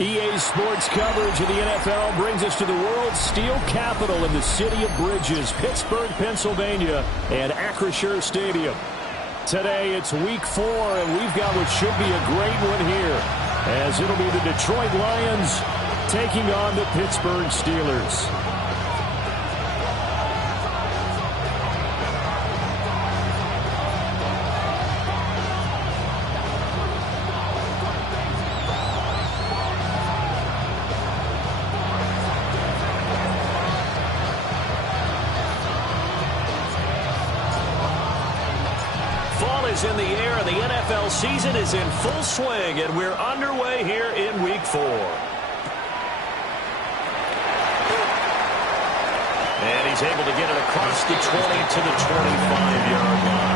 EA Sports coverage of the NFL brings us to the world's steel capital in the city of Bridges, Pittsburgh, Pennsylvania, and Acrisure Stadium. Today it's week 4, and we've got what should be a great one here, as it'll be the Detroit Lions taking on the Pittsburgh Steelers. In the air, and the NFL season is in full swing, and we're underway here in week 4. And he's able to get it across the 20 to the 25-yard line.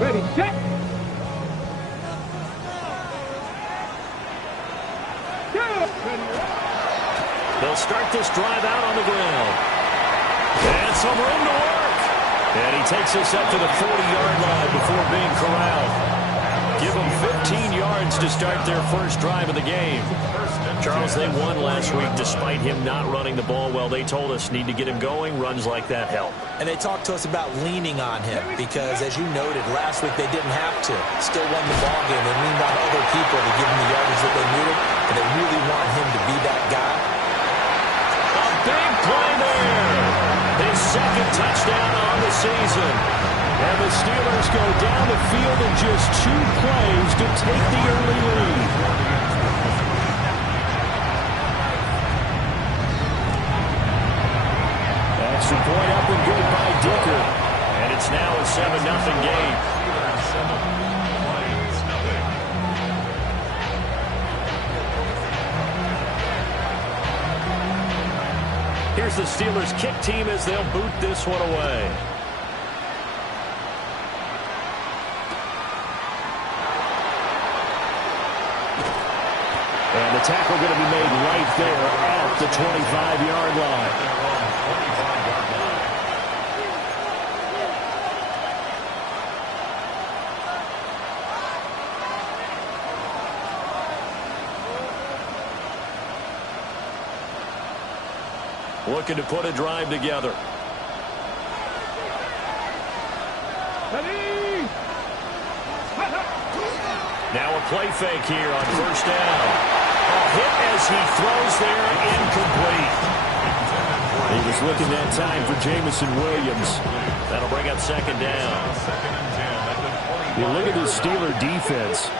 Ready, set. They'll start this drive out on the ground. And some room to work. And he takes us up to the 40-yard line before being corralled. Give them 15 yards to start their first drive of the game. Charles, they won last week despite him not running the ball well. They told us need to get him going. Runs like that help. And they talked to us about leaning on him because, as you noted, last week they didn't have to. Still won the ball game. They leaned on other people to give them the yardage that they needed, and they really want him to be that guy. A big play there. His second touchdown on the season. And the Steelers go down the field in just 2 plays to take the early lead. Extra point up and good by Dicker. And it's now a 7-0 game. Here's the Steelers kick team as they'll boot this one away. And the tackle going to be made right there at the 25-yard line. Looking to put a drive together. Now a play fake here on first down. A hit as he throws there, incomplete. He was looking that time for Jameson Williams. That'll bring up second down. You look at this Steeler defense.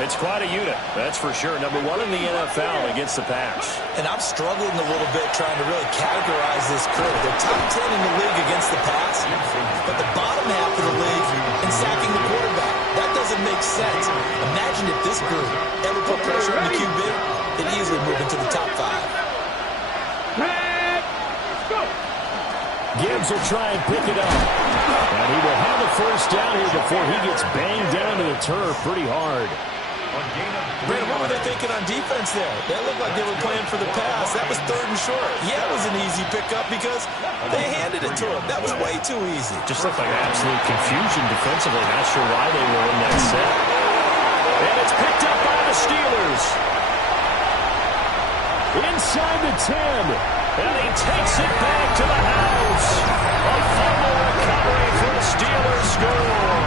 It's quite a unit, that's for sure. Number 1 in the NFL against the pass. And I'm struggling a little bit trying to really categorize this crew. They're top 10 in the league against the pass, but the bottom half of the league in sacking the quarterback. That doesn't make sense. Imagine if this group ever put pressure on the QB, they'd easily move into the top 5. Gibbs will try and pick it up. And he will have a first down here before he gets banged down to the turf pretty hard. Brandon, what were they thinking on defense there? That looked like they were playing for the pass. That was 3rd and short. Yeah, it was an easy pickup because they handed it to him. That was way too easy. Just looked like absolute confusion defensively. Not sure why they were in that set. And it's picked up by the Steelers. Inside the 10. And he takes it back to the house. A fumble recovery for the Steelers score.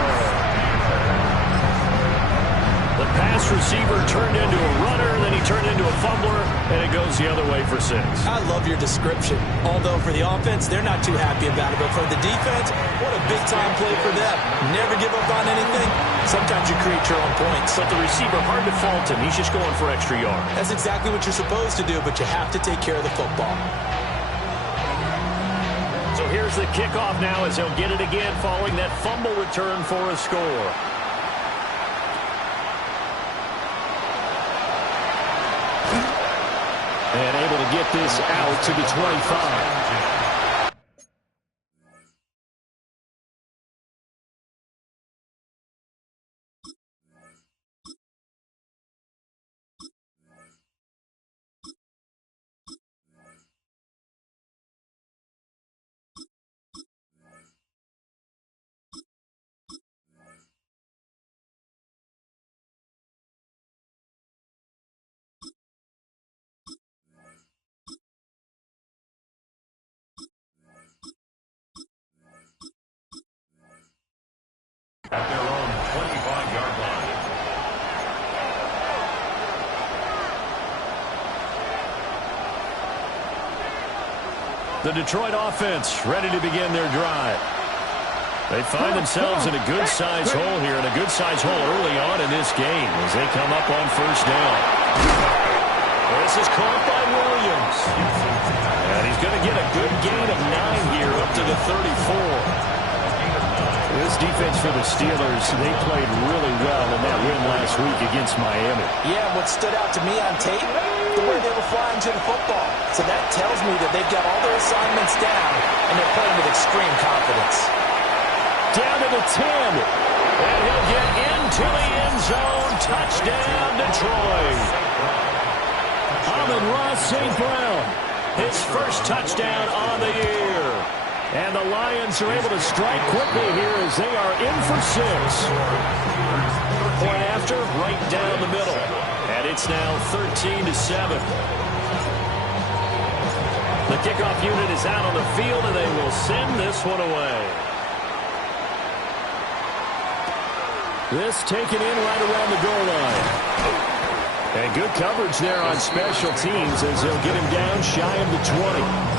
The pass receiver turned into a runner, then he turned into a fumbler, and it goes the other way for 6. I love your description. Although for the offense, they're not too happy about it. But for the defense, what a big-time play for them. Never give up on anything. Sometimes you create your own points. But the receiver, hard to fault him. He's just going for extra yards. That's exactly what you're supposed to do, but you have to take care of the football. So here's the kickoff now as he'll get it again following that fumble return for a score. And able to get this out to the 25. The Detroit offense ready to begin their drive. They find themselves in a good-sized hole here, and a good-sized hole early on in this game as they come up on first down. This is caught by Williams. And he's going to get a good gain of 9 here up to the 34. This defense for the Steelers, they played really well in that win last week against Miami. Yeah, what stood out to me on tape, the way they were flying to the football. So that tells me that they've got all their assignments down, and they're playing with extreme confidence. Down to the 10. And he'll get into the end zone. Touchdown, Detroit. Amon-Ra St. Brown, his first touchdown on the year. And the Lions are able to strike quickly here as they are in for 6. Point after, right down the middle. And it's now 13-7. The kickoff unit is out on the field, and they will send this one away. This taken in right around the goal line. And good coverage there on special teams as they'll get him down shy of the 20.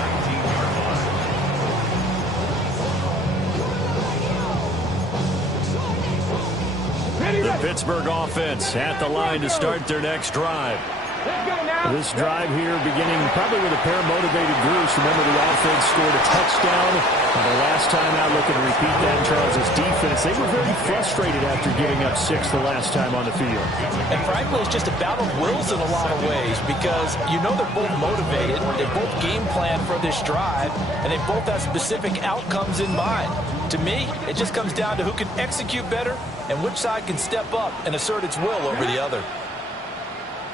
The Pittsburgh offense at the line to start their next drive. This drive here beginning probably with a pair of motivated groups. Remember, the offense scored a touchdown. And the last time out, looking to repeat that in Charles' defense, they were very frustrated after giving up 6 the last time on the field. And frankly, it's just a battle of wills in a lot of ways because you know they're both motivated. They both game plan for this drive, and they both have specific outcomes in mind. To me, it just comes down to who can execute better and which side can step up and assert its will over the other.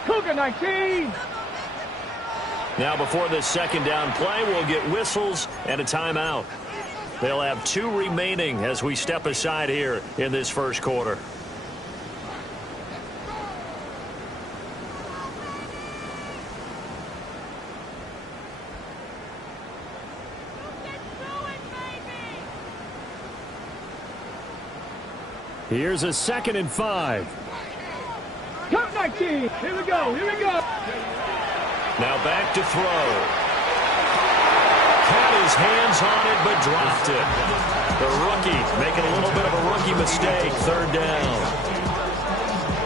Cougar 19! Now before this second down play, we'll get whistles and a timeout. They'll have 2 remaining as we step aside here in this first quarter. Here's a 2nd and 5. Count 19! Here we go! Here we go! Now back to throw. Had his hands on it, but dropped it. The rookie making a little bit of a rookie mistake. 3rd down.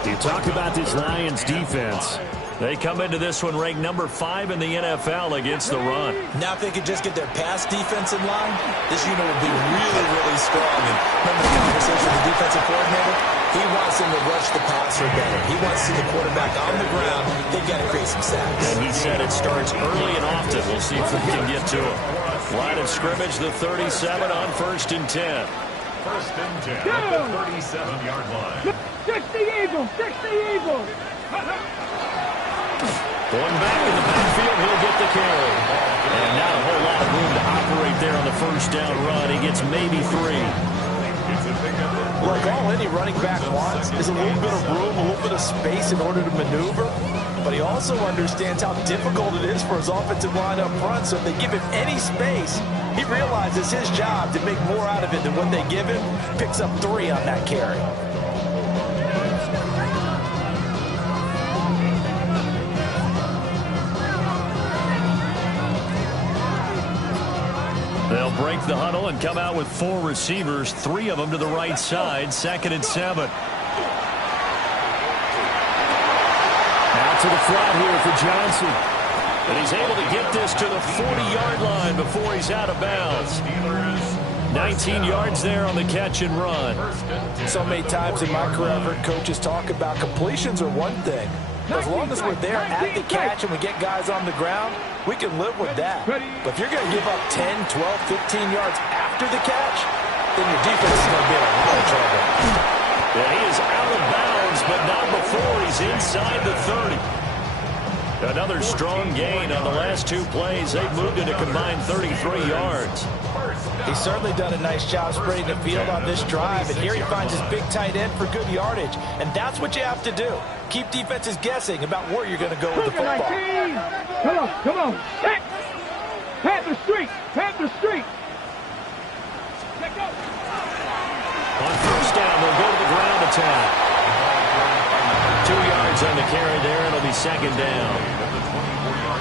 You talk about this Lions defense. They come into this one ranked number 5 in the NFL against the run. Now if they could just get their pass defense in line, this unit would be really, really strong. And remember the conversation with the defensive coordinator? He wants them to rush the passer better. He wants to see the quarterback on the ground. They've got to create some sacks. And he said it starts early and often. We'll see if we can get to him. Line of scrimmage, the 37 on 1st and 10. 1st and 10 at the 37-yard line. 60 Eagles! 60 Eagles! Going back in the backfield, he'll get the carry. And not a whole lot of room to operate there on the first down run. He gets maybe 3. Look, all any running back wants is a little bit of room, a little bit of space in order to maneuver. But he also understands how difficult it is for his offensive line up front. So if they give him any space, he realizes his job to make more out of it than what they give him. Picks up 3 on that carry. They'll break the huddle and come out with 4 receivers, 3 of them to the right side. 2nd and 7. Out to the flat here for Johnson. And he's able to get this to the 40-yard line before he's out of bounds. 19 yards there on the catch and run. So many times in my career, I've heard coaches talk about completions are one thing. As long as we're there at the catch and we get guys on the ground, we can live with that. But if you're going to give up 10, 12, 15 yards after the catch, then your defense is going to be in a lot of trouble. And he is out of bounds, but not before he's inside the 30. Another strong gain on the last 2 plays. They've moved it a combined 33 yards. He's certainly done a nice job spreading the field on this drive, and here he finds his big tight end for good yardage. And that's what you have to do. Keep defenses guessing about where you're going to go with the football. Come on, come on. Panther Street, Panther Street. On first down, they'll go to the ground attack. 2 yards yards on the carry there. It'll be second down.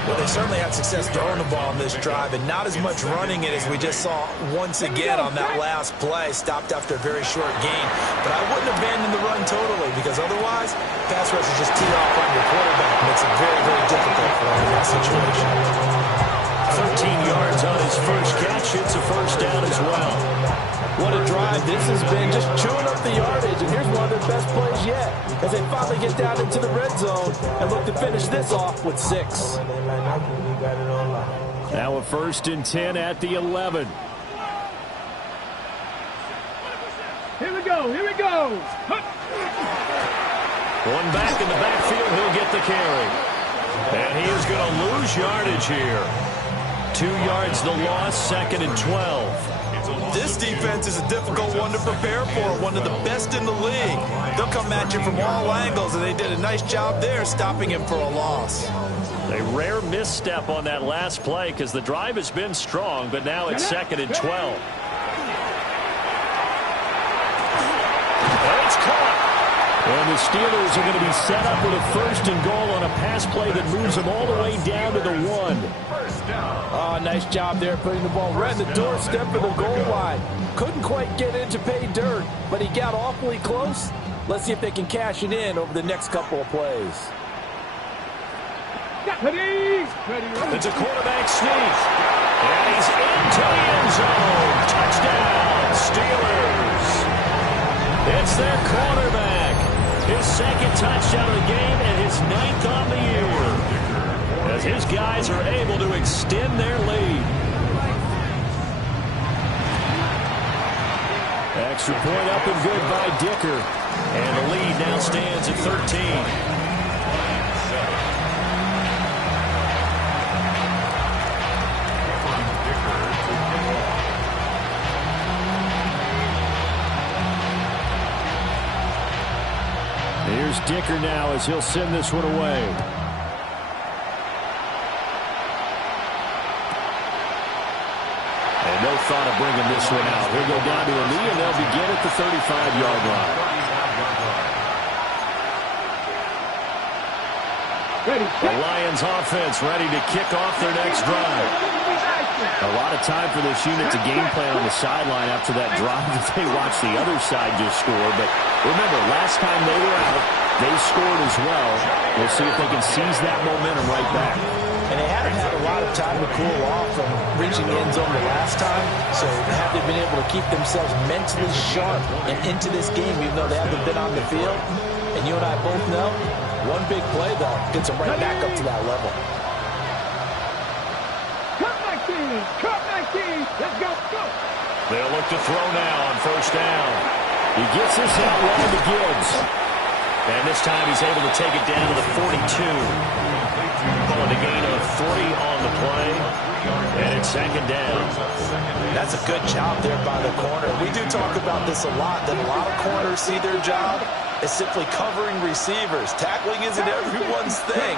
Well, they certainly had success throwing the ball on this drive, and not as much running it as we just saw once again on that last play. Stopped after a very short gain. But I wouldn't abandon the run totally, because otherwise, pass rush is just tee off on your quarterback. Makes it very, very difficult for him in that situation. 13 yards on his first catch. It's a first down as well. What a drive this has been, just chewing up the yardage, and here's one of their best plays yet as they finally get down into the red zone and look to finish this off with 6. Now a 1st and 10 at the 11. Here we go, here we go. One back in the backfield, he'll get the carry. And he is going to lose yardage here. 2 yards the loss, 2nd and 12. This defense is a difficult one to prepare for, one of the best in the league. They'll come at you from all angles, and they did a nice job there stopping him for a loss. A rare misstep on that last play because the drive has been strong, but now it's 2nd and 12. And it's caught. And the Steelers are going to be set up with a 1st and goal on a pass play that moves them all the way down to the 1. Oh, nice job there putting the ball right in the doorstep of the goal line. Couldn't quite get in to pay dirt, but he got awfully close. Let's see if they can cash it in over the next couple of plays. It's a quarterback sneak. And he's into the end zone. Touchdown, Steelers. It's their quarterback. His 2nd touchdown of the game and his 9th on the year, as his guys are able to extend their lead. Extra point up and good by Dicker. And the lead now stands at 13. Here's Dicker now as he'll send this one away. And no thought of bringing this one out. He'll go down to a knee, and they'll begin at the 35-yard line. The Lions offense ready to kick off their next drive. A lot of time for this unit to game plan on the sideline after that drive that they watched the other side just score. But remember, last time they were out, they scored as well. We'll see if they can seize that momentum right back. And they haven't had a lot of time to cool off from reaching the end zone the last time. So have they been able to keep themselves mentally sharp and into this game, even though they haven't been on the field? And you and I both know, one big play, though, gets them right back up to that level. Cut 19. Let's go. They'll look to throw now on 1st down. He gets this out long to Gibbs. And this time he's able to take it down to the 42. Pulling a gain of 3 on the play. And it's 2nd down. That's a good job there by the corner. We do talk about this a lot, that a lot of corners see their job as simply covering receivers. Tackling isn't everyone's thing.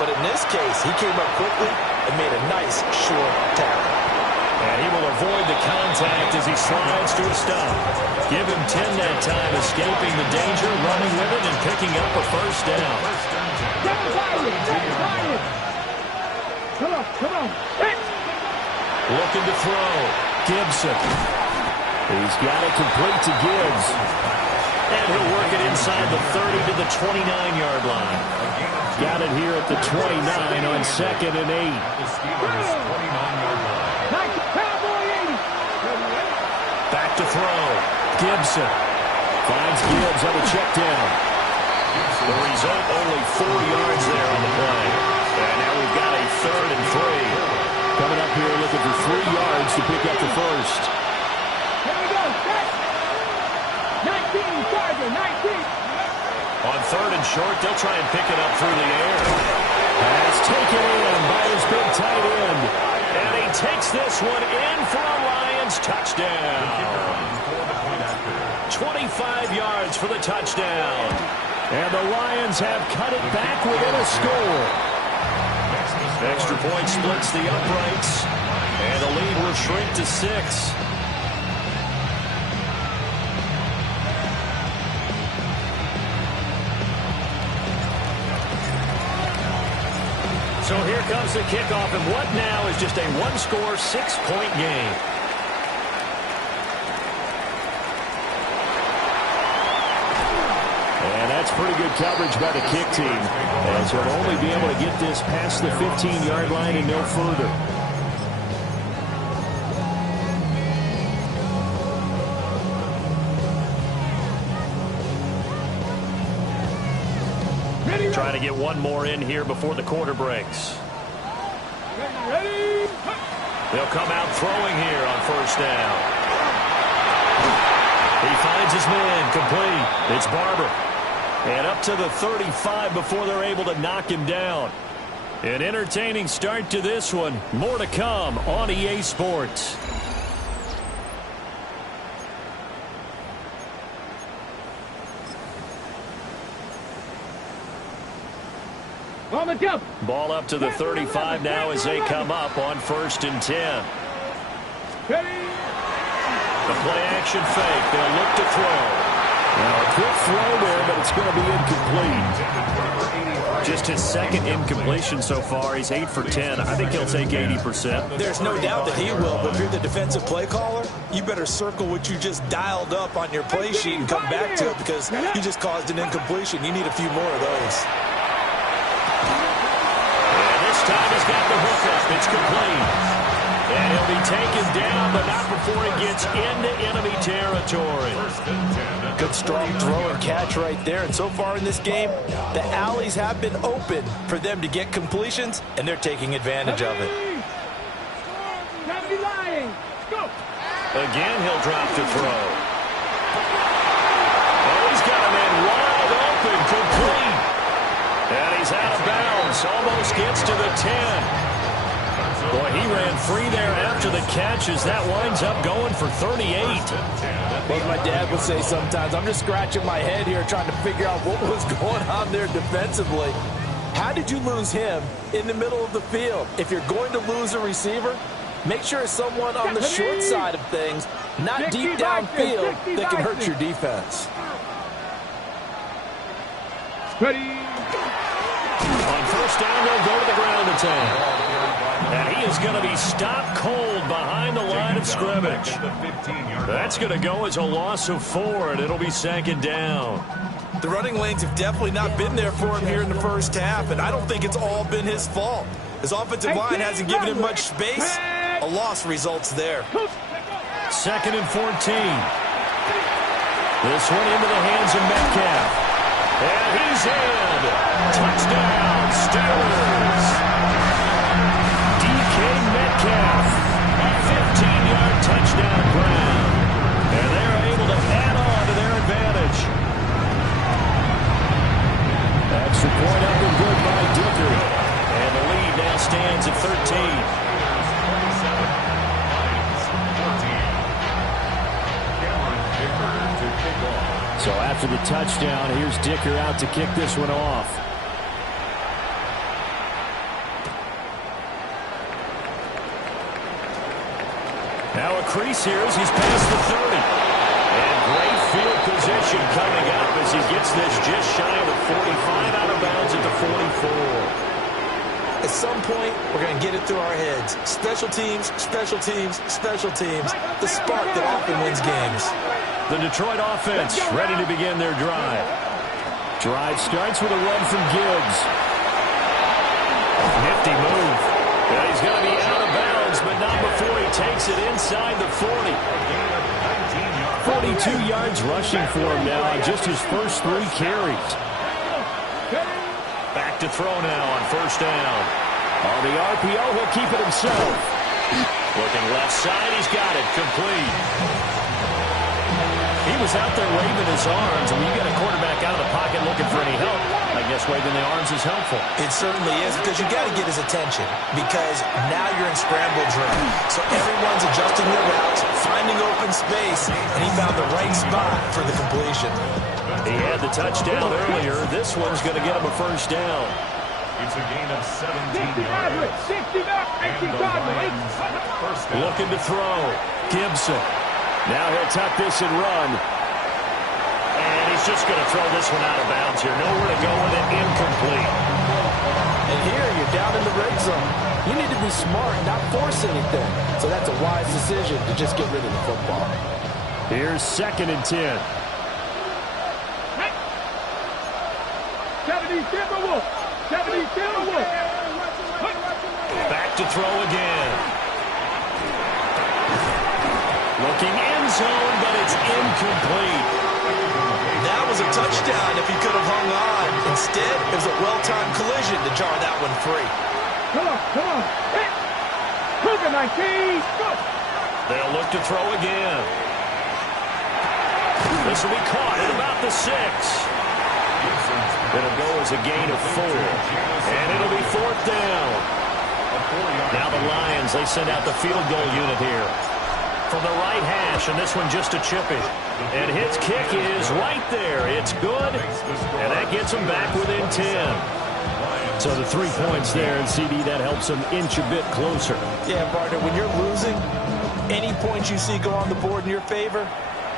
But in this case, he came up quickly and made a nice short tackle. And he will avoid the contact as he slides to a stop. Give him 10 that time, escaping the danger, running with it, and picking up a 1st down. Come on. Looking to throw. Gibson. He's got it complete to Gibbs. And he'll work it inside the 30 to the 29-yard line. Got it here at the 29 on 2nd and 8. Back to throw. Gibson. Finds Gibbs on a check down. The result, only 4 yards there on the play. And now we've got a 3rd and 3. Coming up here looking for 3 yards to pick up the 1st. Here we go. 19, Charger, 19. On 3rd and short, they'll try and pick it up through the air. That's taken in by his big tight end. And he takes this one in for a Lions touchdown. 25 yards for the touchdown. And the Lions have cut it back within a score. Extra point splits the uprights. And the lead will shrink to 6. So here comes the kickoff, and what now is just a one-score, 6-point game. And that's pretty good coverage by the kick team, as he'll only be able to get this past the 15-yard line and no further. Trying to get one more in here before the quarter breaks. They'll come out throwing here on first down. He finds his man, complete. It's Barber. And up to the 35 before they're able to knock him down. An entertaining start to this one. More to come on EA Sports. On the jump. Ball up to the 35 now as they come up on 1st and 10. The play action fake. They'll look to throw. Now, a quick throw there, but it's going to be incomplete. Just his second incompletion so far. He's 8 for 10. I think he'll take 80%. There's no doubt that he will, but if you're the defensive play caller, you better circle what you just dialed up on your play sheet and come back to it because you just caused an incompletion. You need a few more of those. Time he's got the hook up. It's complete. And he'll be taken down, but not before he gets into enemy territory. Good strong throw and catch right there. And so far in this game, the alleys have been open for them to get completions, and they're taking advantage of it. Again, he'll drop to throw. Oh, he's got a man wide open, complete. And he's out of bounds. Almost gets to the 10. Boy, he ran free there after the catch as that winds up going for 38. Well, my dad would say sometimes, I'm just scratching my head here trying to figure out what was going on there defensively. How did you lose him in the middle of the field? If you're going to lose a receiver, make sure it's someone on the short side of things, not deep downfield, that can hurt your defense. Ready. On first down, they'll go to the ground attack. And he is going to be stopped cold behind the line of scrimmage. That's going to go as a loss of 4, and it'll be 2nd down. The running lanes have definitely not been there for him here in the first half, and I don't think it's all been his fault. His offensive line hasn't given him much space. A loss results there. 2nd and 14. This one into the hands of Metcalf. And he's in. Touchdown, Steelers. DK Metcalf, a 15-yard touchdown grab. And they're able to add on to their advantage. Extra point up and good by Dicker. And the lead now stands at 13. So after the touchdown, here's Dicker out to kick this one off. Now a crease here as he's past the 30. And great field position coming up as he gets this just shy of the 45 out of bounds at the 44. At some point, we're going to get it through our heads. Special teams, special teams, special teams. The spark that often wins games. The Detroit offense ready to begin their drive. Drive starts with a run from Gibbs. Nifty move. Yeah, he's going to be out of bounds, but not before he takes it inside the 40. 42 yards rushing for him now on just his first 3 carries. Back to throw now on first down. On the RPO, he'll keep it himself. Looking left side, he's got it. Complete. He was out there waving his arms, and when you got a quarterback out of the pocket looking for any help, I guess waving the arms is helpful. It certainly is, because you got to get his attention, because now you're in scramble drill. So everyone's adjusting their routes, finding open space, and he found the right spot for the completion. He had the touchdown earlier. This one's going to get him a first down. It's a gain of 17 yards. Looking to throw. Gibson. Now he'll tuck this and run. And he's just going to throw this one out of bounds here. Nowhere to go with it. Incomplete. And here you're down in the be smart and not force anything. So that's a wise decision to just get rid of the football. Here's 2nd and 10. 77 Wolf. 77 Wolf. Back to throw again. Looking end zone, but it's incomplete. That was a touchdown if he could have hung on. Instead, it was a well-timed collision to jar that one free. Come on, come on. Hit. Cougar 19. Go. They'll look to throw again. This will be caught at about the 6. It'll go as a gain of 4. And it'll be 4th down. Now the Lions, they send out the field goal unit here. From the right hash, and this one just a chippy. And his kick is right there. It's good, and that gets him back within 10. So the 3 points there, and CD, that helps him inch a bit closer. Yeah, partner, when you're losing, any points you see go on the board in your favor,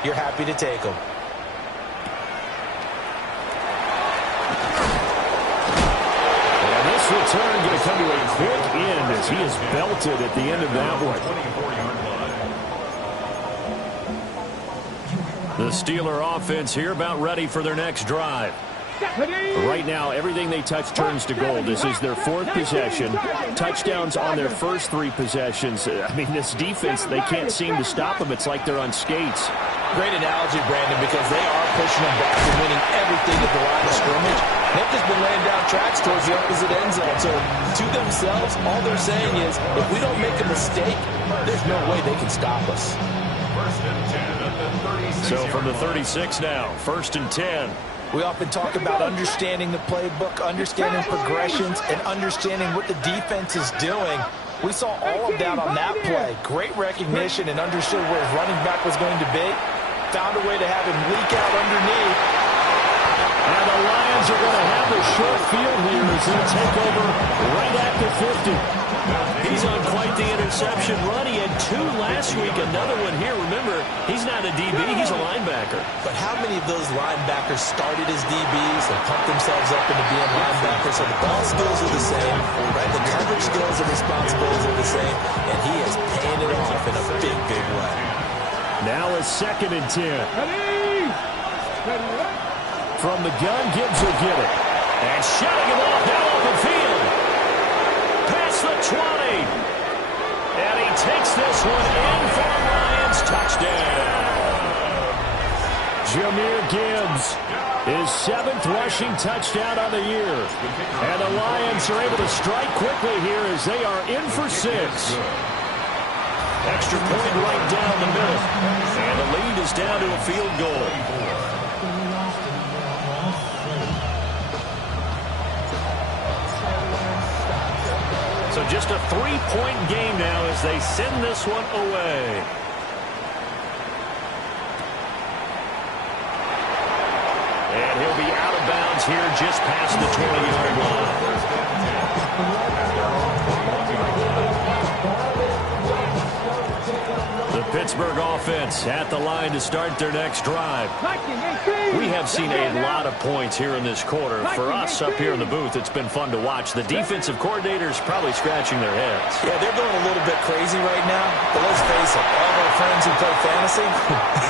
you're happy to take them. And this return going to come to a quick end as he is belted at the end of that one. The Steeler offense here about ready for their next drive. Right now, everything they touch turns to gold. This is their 4th possession. Touchdowns on their first 3 possessions. I mean, this defense, they can't seem to stop them. It's like they're on skates. Great analogy, Brandon, because they are pushing them back and winning everything at the line of scrimmage. They've just been laying down tracks towards the opposite end zone. So to themselves, all they're saying is, if we don't make a mistake, there's no way they can stop us. So from the 36 now, 1st and 10. We often talk about understanding the playbook, understanding progressions, and understanding what the defense is doing. We saw all of that on that play. Great recognition and understood where his running back was going to be. Found a way to have him leak out underneath. And the Lions are going to have the short field here as they take over right at the 50. He's on quite the interception run. He had 2 last week, another one here. Remember, he's not a DB, he's a linebacker. But how many of those linebackers started as DBs and pumped themselves up into being linebackers? So the ball skills are the same, right? The coverage skills and responsibilities are the same, and he is paying it off in a big, big way. Now a 2nd and 10. From the gun, Gibbs will get it. And shutting him off now on the field. Past the 20. And he takes this one in for a Lions touchdown. Jahmyr Gibbs, his 7th rushing touchdown on the year. And the Lions are able to strike quickly here as they are in for 6. Extra point right down the middle. And the lead is down to a field goal. So just a 3-point game now as they send this one away. And he'll be out of bounds here just past the 20-yard line. The Pittsburgh offense at the line to start their next drive. We have seen a lot of points here in this quarter. For us up here in the booth, it's been fun to watch. The defensive coordinators probably scratching their heads. Yeah, they're going a little bit crazy right now. But let's face it, all of our friends who play fantasy,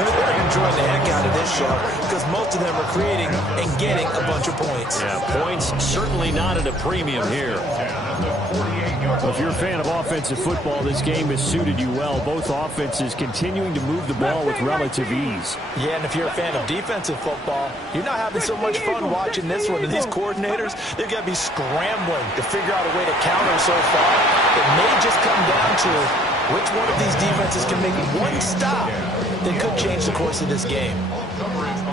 they're enjoying the heck out of this show because most of them are creating and getting a bunch of points. Yeah, points certainly not at a premium here. Well, if you're a fan of offensive football, this game has suited you well. Both offenses continuing to move the ball with relative ease. Yeah, and if you're a fan of defensive football, you're not having so much fun watching this one. And these coordinators, they're going to be scrambling to figure out a way to counter so far. It may just come down to which one of these defenses can make one stop that could change the course of this game.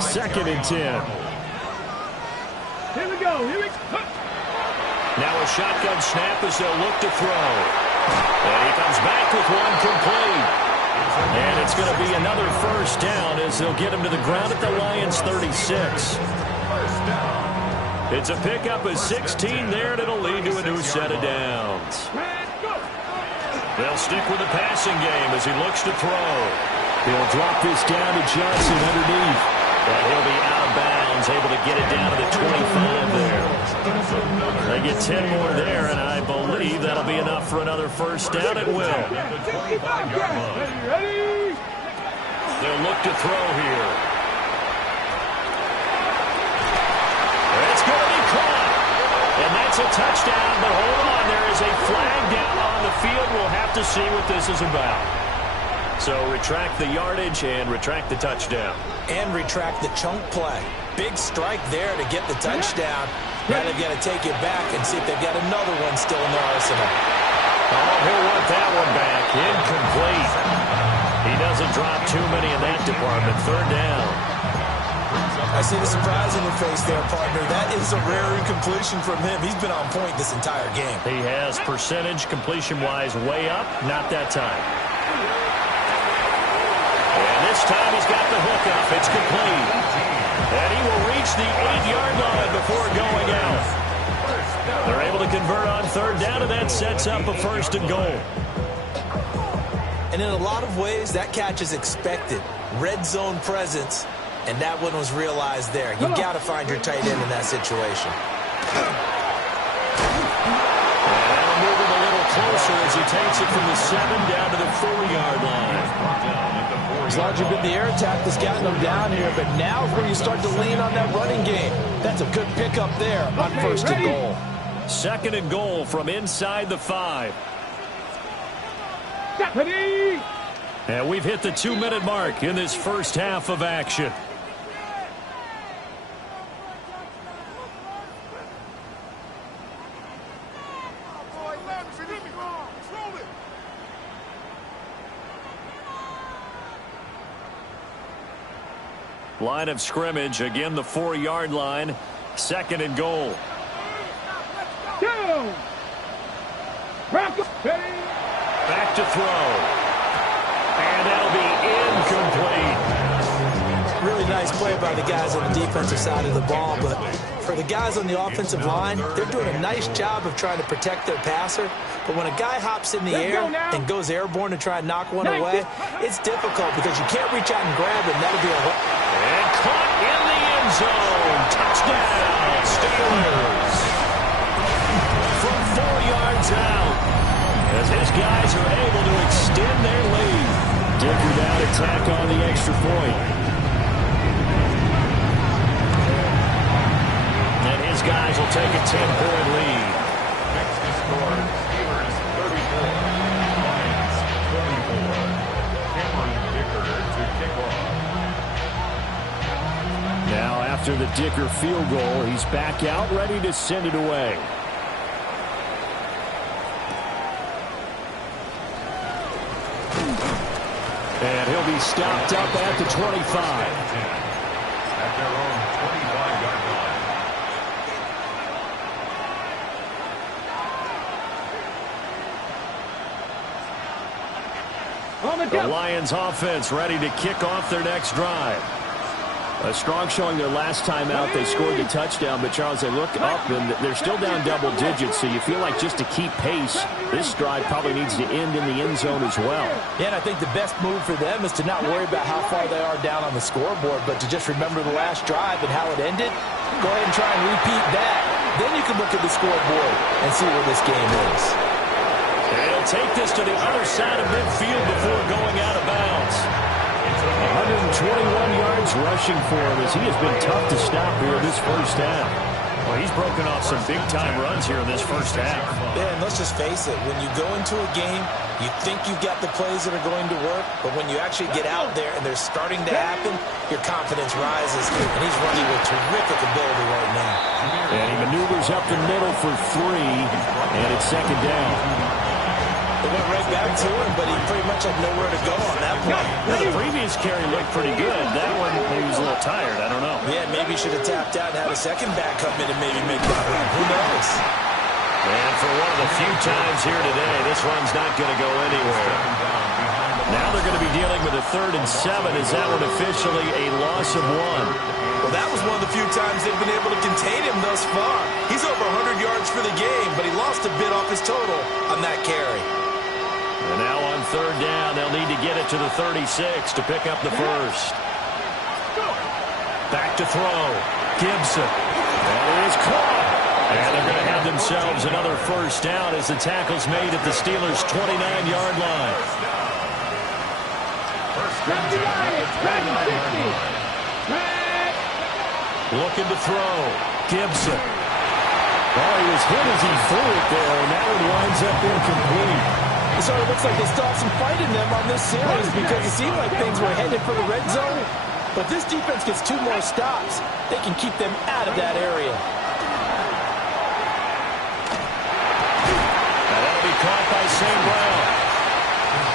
2nd and 10. Here we go. Here we go. Now a shotgun snap as they'll look to throw. And he comes back with one complete. And it's going to be another first down as they'll get him to the ground at the Lions' 36. It's a pickup of 16 there, and it'll lead to a new set of downs. They'll stick with the passing game as he looks to throw. He'll drop this down to Johnson underneath. And he'll be out of bounds, able to get it down to the 25 there. They get 10 more there, and I believe that'll be enough for another first down. It will. They'll look to throw here. It's going to be caught. And that's a touchdown, but hold on. There is a flag down on the field. We'll have to see what this is about. So retract the yardage and retract the touchdown. And retract the chunk play. Big strike there to get the touchdown. Now they've got to take it back and see if they've got another one still in their arsenal. Oh, he'll want that one back. Incomplete. He doesn't drop too many in that department. Third down. I see the surprise in your face there, partner. That is a rare incompletion from him. He's been on point this entire game. He has percentage completion-wise way up. Not that time. And this time he's got the hook up. It's complete. And he will reach the 8-yard line before going out. They're able to convert on third down, and that sets up a first and goal. And in a lot of ways, that catch is expected. Red zone presence, and that one was realized there. You got to find your tight end in that situation. And move him a little closer as he takes it from the 7 down to the 4-yard line. It's largely been the air attack that's gotten them down here, but now is where you start to lean on that running game. That's a good pickup there on first and goal. Second and goal from inside the 5. And we've hit the 2-minute mark in this first half of action. Line of scrimmage, again the 4-yard line. Second and goal. Back to throw. And that'll be incomplete. Really nice play by the guys on the defensive side of the ball, but for the guys on the offensive line, they're doing a nice job of trying to protect their passer. But when a guy hops in the air and goes airborne to try and knock one away, it's difficult because you can't reach out and grab it, and that'll be a hook. And caught in the end zone. Touchdown, Steelers. From 4 yards out, as his guys are able to extend their lead. Dicker down to tack on the extra point. And his guys will take a 10-point lead. Next to score, Steelers 34, Lions 24. Cameron Dicker to kick off. Now after the Dicker field goal, he's back out ready to send it away. And he'll be stopped up at the 25. At their own 25-yard line. The Lions offense ready to kick off their next drive. A strong showing their last time out. They scored the touchdown, but Charles, they look up and they're still down double digits, so you feel like just to keep pace, this drive probably needs to end in the end zone as well. Yeah, and I think the best move for them is to not worry about how far they are down on the scoreboard, but to just remember the last drive and how it ended. Go ahead and try and repeat that. Then you can look at the scoreboard and see where this game is. And he'll take this to the other side of midfield before going out of bounds. 121 yards rushing for him as he has been tough to stop here in this first half. Well, he's broken off some big-time runs here in this first half. Yeah, and let's just face it. When you go into a game, you think you've got the plays that are going to work, but when you actually get out there and they're starting to happen, your confidence rises, and he's running with terrific ability right now. And he maneuvers up the middle for 3, and it's second down. They went right back to him, but he pretty much had nowhere to go on that point. Now, the previous carry looked pretty good. That one, he was a little tired. I don't know. Yeah, maybe he should have tapped out and had a second back come in and maybe make that run. Who knows? And for one of the few times here today, this run's not going to go anywhere. Now they're going to be dealing with a 3rd and 7. Is that one officially a loss of 1? Well, that was one of the few times they've been able to contain him thus far. He's over 100 yards for the game, but he lost a bit off his total on that carry. And now on 3rd down, they'll need to get it to the 36 to pick up the first. Back to throw. Gibson. That is caught. And they're going to have themselves another first down as the tackle's made at the Steelers' 29-yard line. Looking to throw. Gibson. Oh, he was hit as he threw it there, and that one winds up incomplete. So it looks like they still have some fight in them on this series because it seemed like things were headed for the red zone. But this defense gets 2 more stops. They can keep them out of that area. That'll be caught by St. Brown.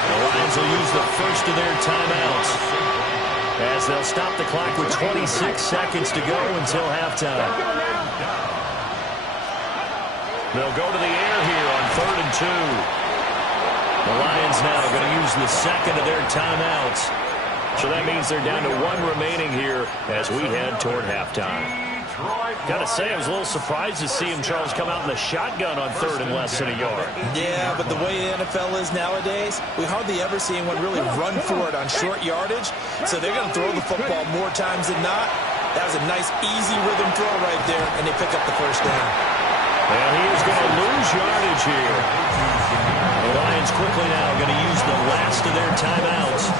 The Lions will use the first of their timeouts as they'll stop the clock with 26 seconds to go until halftime. They'll go to the air here on 3rd and 2. The Lions now going to use the second of their timeouts. So that means they're down to 1 remaining here as we head toward halftime. Got to say, I was a little surprised to see him, Charles, come out in the shotgun on 3rd and less than a yard. Yeah, but the way the NFL is nowadays, we hardly ever see anyone really run for it on short yardage. So they're going to throw the football more times than not. That was a nice, easy rhythm throw right there, and they pick up the first down. And he is going to lose yardage here. The Lions quickly now going to use the last of their timeouts.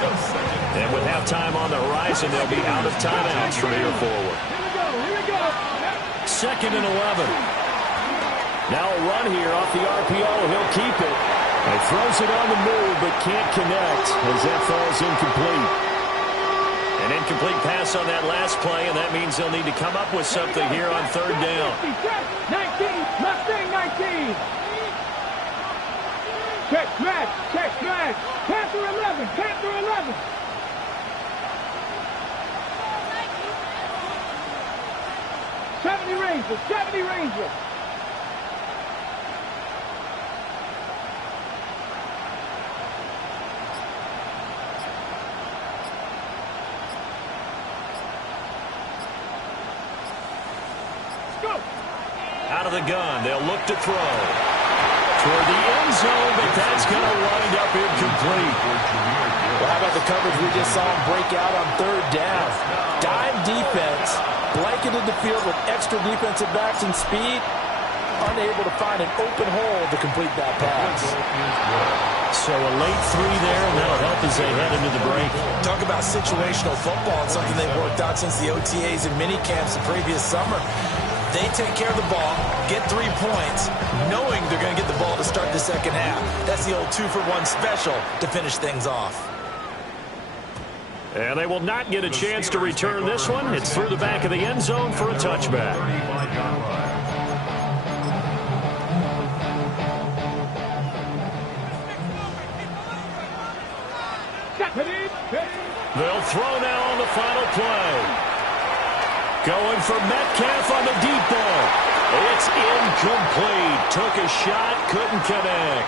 And with halftime on the horizon, they'll be out of timeouts from here forward. 2nd and 11. Now a run here off the RPO. He'll keep it. He throws it on the move, but can't connect as that falls incomplete. An incomplete pass on that last play, and that means they'll need to come up with something here on 3rd down. 19, Mustang 19. Check smash. Panther 11. 70 Rangers. Go. Out of the gun, they'll look to throw. Toward the end zone, but that's going to wind up incomplete. Well, how about the coverage we just saw him break out on 3rd down? Dime defense, blanketed the field with extra defensive backs and speed, unable to find an open hole to complete that pass. So a late 3 there, and that'll help as they head into the break. Talk about situational football, and something they've worked out since the OTAs and mini camps the previous summer. They take care of the ball, get 3 points, knowing they're going to get the ball to start the second half. That's the old 2-for-1 special to finish things off. And they will not get a chance to return this one. It's through the back of the end zone for a touchback. They'll throw now on the final play. Going for Metcalf on the deep ball. It's incomplete. Took a shot, couldn't connect.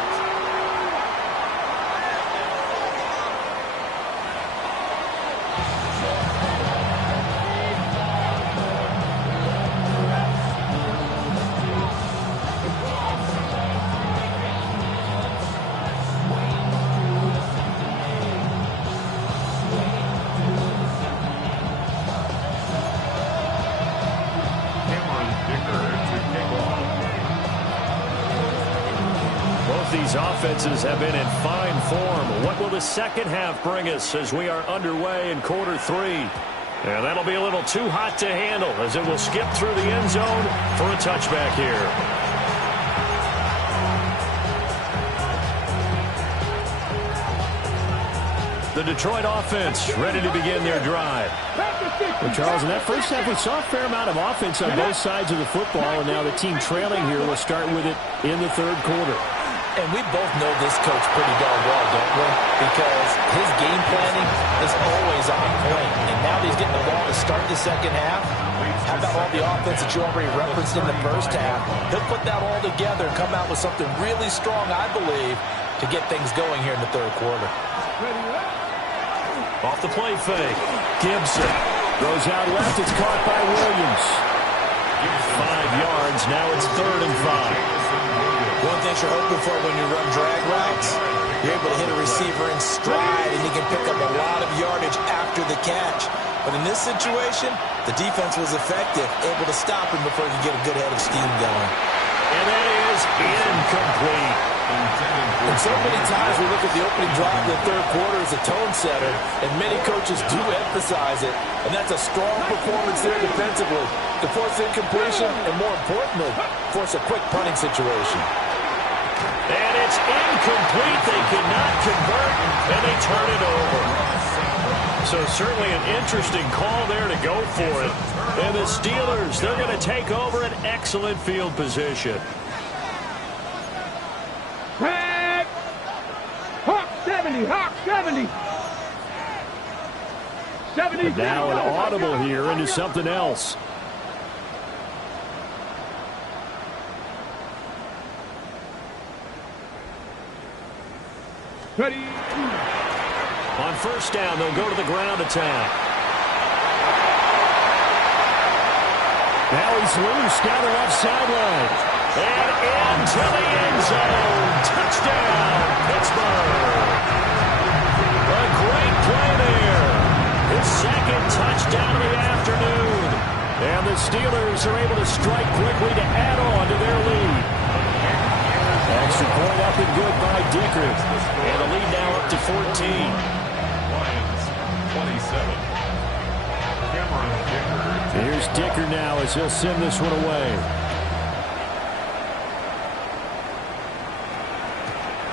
These offenses have been in fine form. What will the second half bring us as we are underway in quarter 3? And that'll be a little too hot to handle as it will skip through the end zone for a touchback here. The Detroit offense ready to begin their drive. Well, Charles, in that first half, we saw a fair amount of offense on both sides of the football, and now the team trailing here will start with it in the 3rd quarter. And we both know this coach pretty darn well, don't we? Because his game planning is always on point. And now that he's getting the ball to start the second half, how about all the offense that you already referenced in the first half? He'll put that all together and come out with something really strong, I believe, to get things going here in the 3rd quarter. Off the play fake. Gibson throws out left. It's caught by Williams. 5 yards. Now it's 3rd and 5. One thing you're hoping for when you run drag routes You're able to hit a receiver in stride, and he can pick up a lot of yardage after the catch. But in this situation, the defense was effective, able to stop him before he could get a good head of steam going. And that is incomplete. And so many times we look at the opening drive of the third quarter as a tone setter, and many coaches do emphasize it. And that's a strong performance there defensively to force incompletion and, more importantly, force a quick punting situation. And it's incomplete. They cannot convert, and they turn it over. So certainly an interesting call there to go for it. And the Steelers, they're going to take over an excellent field position. Hawk 70, Hawk 70. 70. And now an audible here into something else. Ready. On first down, they'll go to the ground attack. Now he's loose down the left sideline. And into the end zone. Touchdown, Pittsburgh. A great play there. His second touchdown of the afternoon. And the Steelers are able to strike quickly to add on to their lead. Extra point up and good by Dicker. And the lead now up to 14. Lions 27. Cameron Dicker. Here's Dicker now as he'll send this one away.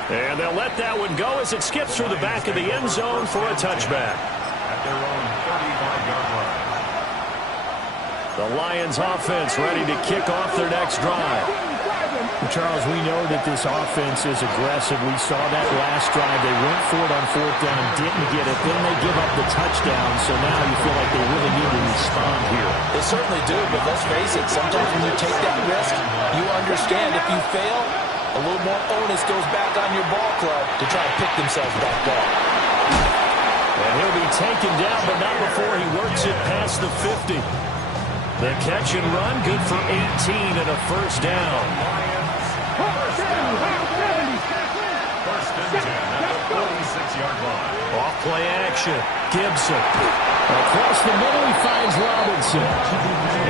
And they'll let that one go as it skips through the back of the end zone for a touchback. At their own 35-yard line. The Lions offense ready to kick off their next drive. Charles, we know that this offense is aggressive. We saw that last drive. They went for it on fourth down, didn't get it. Then they give up the touchdown. So now you feel like they really need to respond here. They certainly do, but let's face it, sometimes when you take that risk, you understand if you fail, a little more onus goes back on your ball club to try to pick themselves back up. And he'll be taken down, but not before he works it past the 50. The catch and run, good for 18 and a first down. First and 10 at the 46-yard line. Off play action. Gibson. Across the middle, he finds Robinson.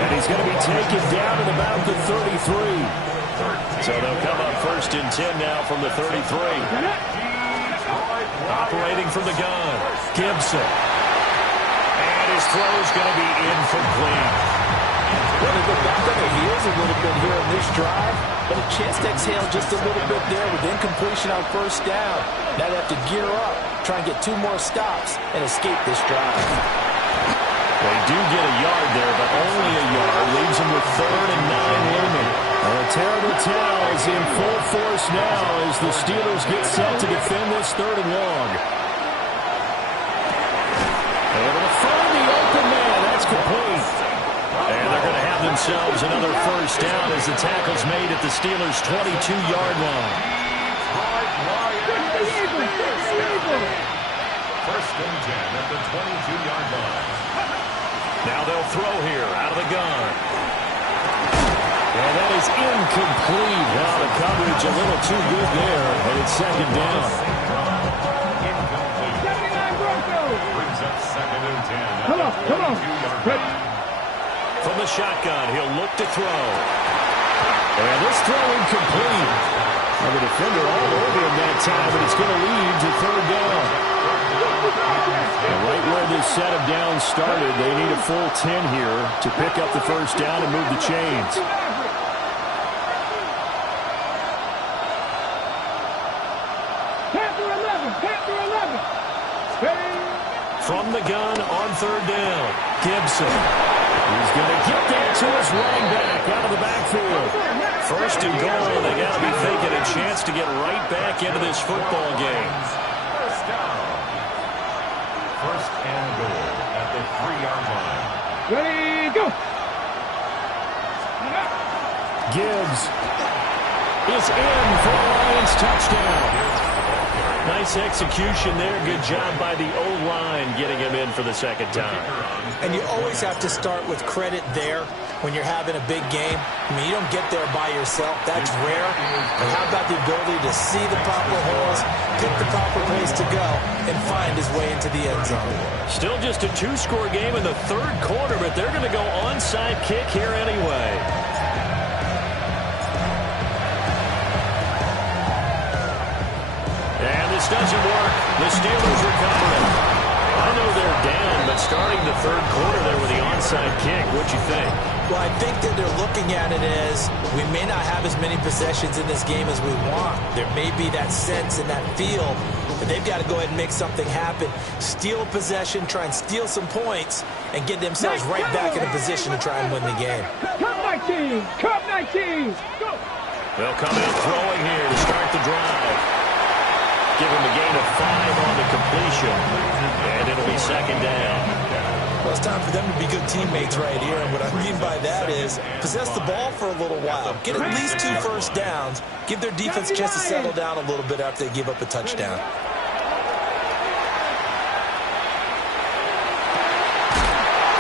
And he's going to be taken down at about the 33. So they'll come up first and 10 now from the 33. Operating from the gun. Gibson. And his throw is going to be incomplete. Well, they go back on their heels a little bit here on this drive, but a chance to exhale just a little bit there with incompletion on first down. Now they have to gear up, try and get 2 more stops, and escape this drive. They do get a yard there, but only a yard. Leaves them with 3rd and 9 looming. A terrible towel is in full force now as the Steelers get set to defend this 3rd and long. Able to find the open man. That's complete. And they're going to have themselves another first down as the tackle's made at the Steelers' 22-yard line. First and 10 at the 22-yard line. Now they'll throw here out of the gun. And that is incomplete. Wow, the coverage a little too good there, and it's second down. Incomplete. Brings up second and 10 at Come on, the come on. 22-yard line. From the shotgun, he'll look to throw. And this throw incomplete. Well, the defender all over him that time, but it's going to lead to 3rd down. And right where this set of downs started, they need a full 10 here to pick up the first down and move the chains. Panther 11. From the gun on 3rd down, Gibson. He's going to get that to his running back out of the backfield. First and goal, they got to be thinking a chance to get right back into this football game. First down. First and goal at the 3-yard line. Ready, go. Gibbs is in for a Lions touchdown. Nice execution there. Good job by the O-line getting him in for the second time. And you always have to start with credit there. when you're having a big game. I mean, you don't get there by yourself. That's rare. But how about the ability to see the proper holes, pick the proper place to go, and find his way into the end zone? Still just a two-score game in the third quarter, but they're going to go onside kick here anyway. And this doesn't work. The Steelers recover it. I know they're down, but starting the third quarter there with the onside kick, what you think? Well, I think that they're looking at it as we may not have as many possessions in this game as we want. There may be that sense and that feel that they've got to go ahead and make something happen. Steal possession, try and steal some points, and get themselves right back in a position to try and win the game. Come 19! Come 19! Go! They'll come out throwing here to start the drive. Give him a gain of 5 on the completion, and it'll be second down. Well, it's time for them to be good teammates right here, and what I mean by that is possess the ball for a little while. Get at least 2 first downs. Give their defense a chance to settle down a little bit after they give up a touchdown.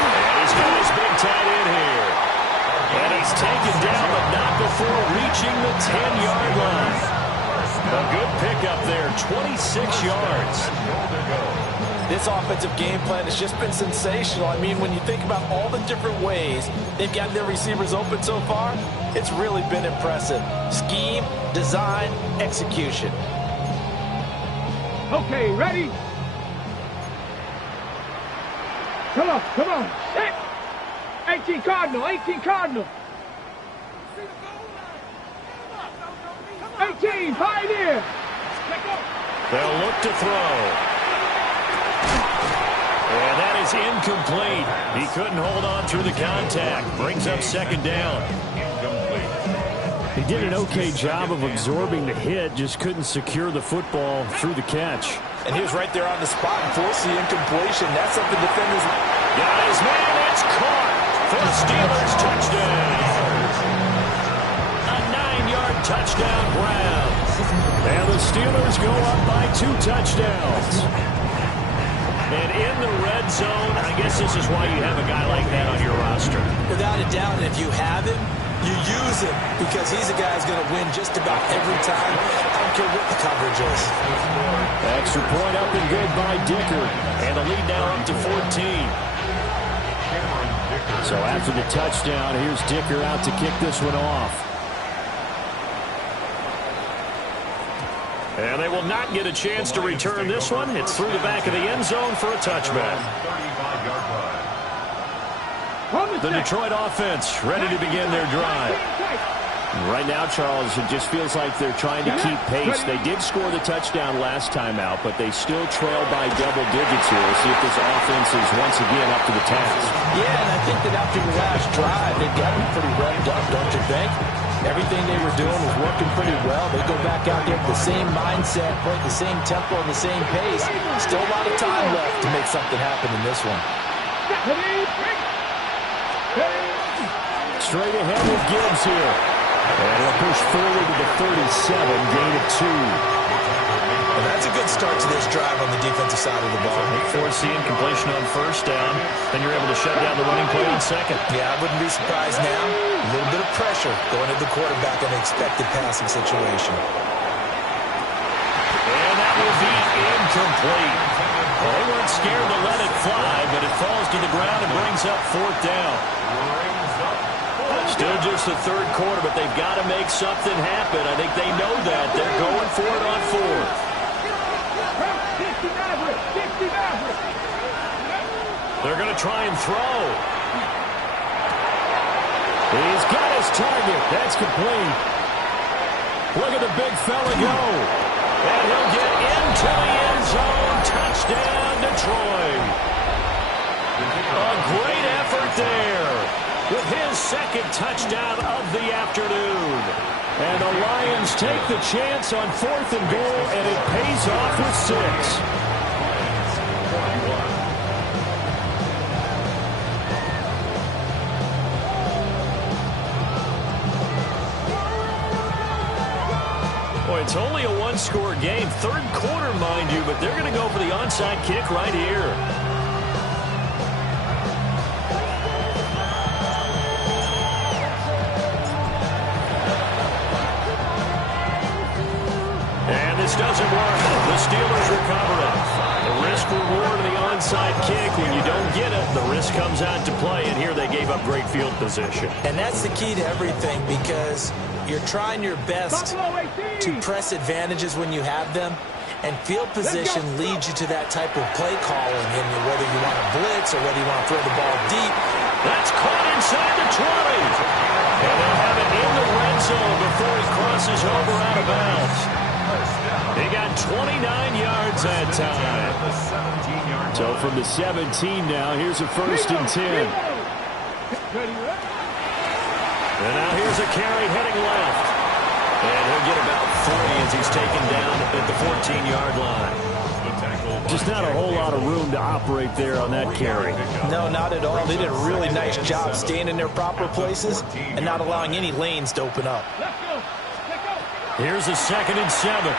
And he's got his big tight end here. And he's taken down, but not before reaching the 10-yard line. A good pickup there, 26 yards. This offensive game plan has just been sensational. I mean, when you think about all the different ways they've got their receivers open so far, it's really been impressive. Scheme, design, execution. Okay, ready? Come on, come on. 18 Cardinal, 18 Cardinal. 18, Pioneer. They'll look to throw. And that is incomplete. He couldn't hold on through the contact. Brings up second down. He did an okay job of absorbing the hit, just couldn't secure the football through the catch. And he was right there on the spot and forced the incompletion. That's something defenders... Got his man. It's caught for the Steelers. Touchdown. A 9-yard touchdown, Browns. And the Steelers go up by 2 touchdowns. And in the red zone, I guess this is why you have a guy like that on your roster. Without a doubt, and if you have him, you use him because he's a guy who's going to win just about every time. I don't care what the coverage is. Extra point up and good by Dicker. And the lead now up to 14. So after the touchdown, here's Dicker out to kick this one off. And they will not get a chance to return this one. It's through the back of the end zone for a touchback. The Detroit offense ready to begin their drive. Right now, Charles, it just feels like they're trying to keep pace. They did score the touchdown last time out, but they still trail by double digits here. We'll see if this offense is once again up to the task. Yeah, and I think that after the last drive, they've got to be pretty revved up, don't you think? Everything they were doing was working pretty well. They go back out there with the same mindset, play at the same tempo and the same pace. Still a lot of time left to make something happen in this one. Straight ahead with Gibbs here. And he'll push forward to the 37, gain of 2. And that's a good start to this drive on the defensive side of the ball. Force the incompletion on first down. Then you're able to shut down the running play on second. Yeah, I wouldn't be surprised now. A little bit of pressure going to the quarterback in an expected passing situation. And that will be incomplete. Well, they weren't scared to let it fly, but it falls to the ground and brings up fourth down. Still just the third quarter, but they've got to make something happen. I think they know that. They're going for it on fourth. They're going to try and throw. He's got his target. That's complete. Look at the big fella go. And he'll get into the end zone. Touchdown, Detroit. A great effort there with his second touchdown of the afternoon. And the Lions take the chance on 4th and goal, and it pays off with 6. Boy, it's only a one-score game. Third quarter, mind you, but they're going to go for the onside kick right here. this doesn't work. The Steelers recover it. The risk-reward of the onside kick. When you don't get it, the risk comes out to play. And here they gave up great field position. And that's the key to everything, because you're trying your best to press advantages when you have them. And field position leads you to that type of play calling, and whether you want to blitz or whether you want to throw the ball deep. That's caught inside the 20. And they'll have it in the red zone before he crosses over out of bounds. They got 29 yards that time. So from the 17 now, here's a 1st and 10. And now here's a carry heading left. And he'll get about 3 as he's taken down at the 14-yard line. Just not a whole lot of room to operate there on that carry. No, not at all. They did a really nice job staying in their proper places and not allowing any lanes to open up. Here's a 2nd and 7.